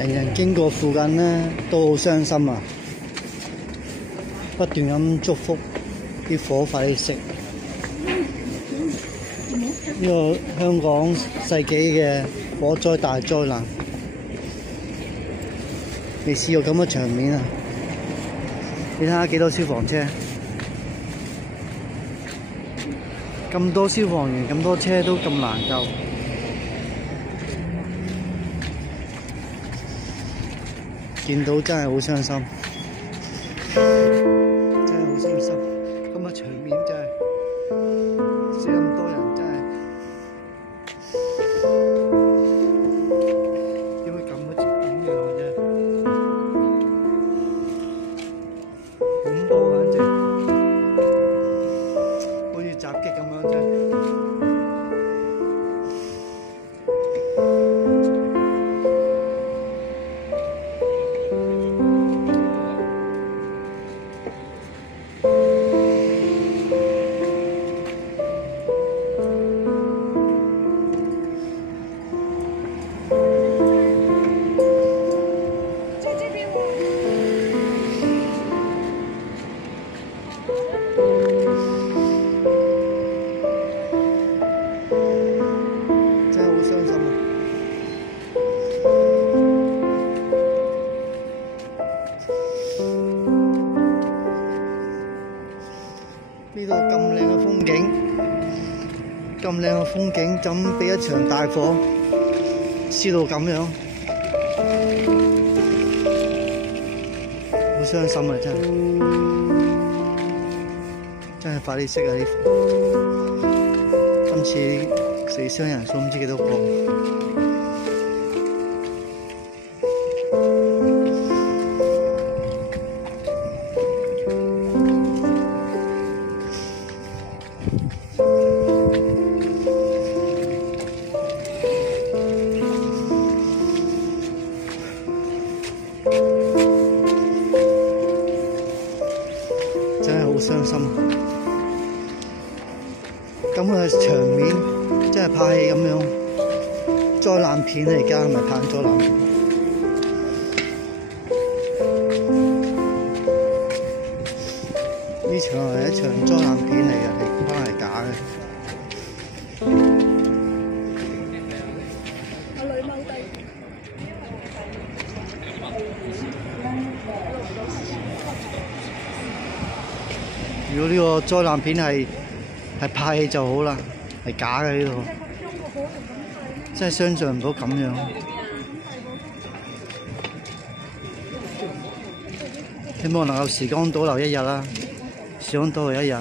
人人經過附近呢，都好傷心啊！不斷咁祝福啲火快啲熄。呢個香港世紀嘅火災大災難，未試過咁嘅場面啊！你睇下幾多消防車，咁多消防員，咁多車都咁難救。見到真係好傷心，真係好傷心。咁嘅場面真係死咁多人，真係點會咁嘅啫？恐怖簡直，好似襲擊咁樣啫。呢度咁靚嘅風景，咁靚嘅風景，怎俾一場大火燒到咁樣？好傷心啊！真係快啲熄啊！呢火，今次死傷人數唔知幾多個。真係好傷心，咁嘅場面真係拍戲咁樣，災難片嚟㗎，係咪拍災難片？呢場係一場災難片嚟嘅，可能係假嘅。如果呢個災難片係拍戲就好啦，係假嘅呢度，真係想像唔到咁樣。希望能夠時光倒流一日啦，時光倒流一日。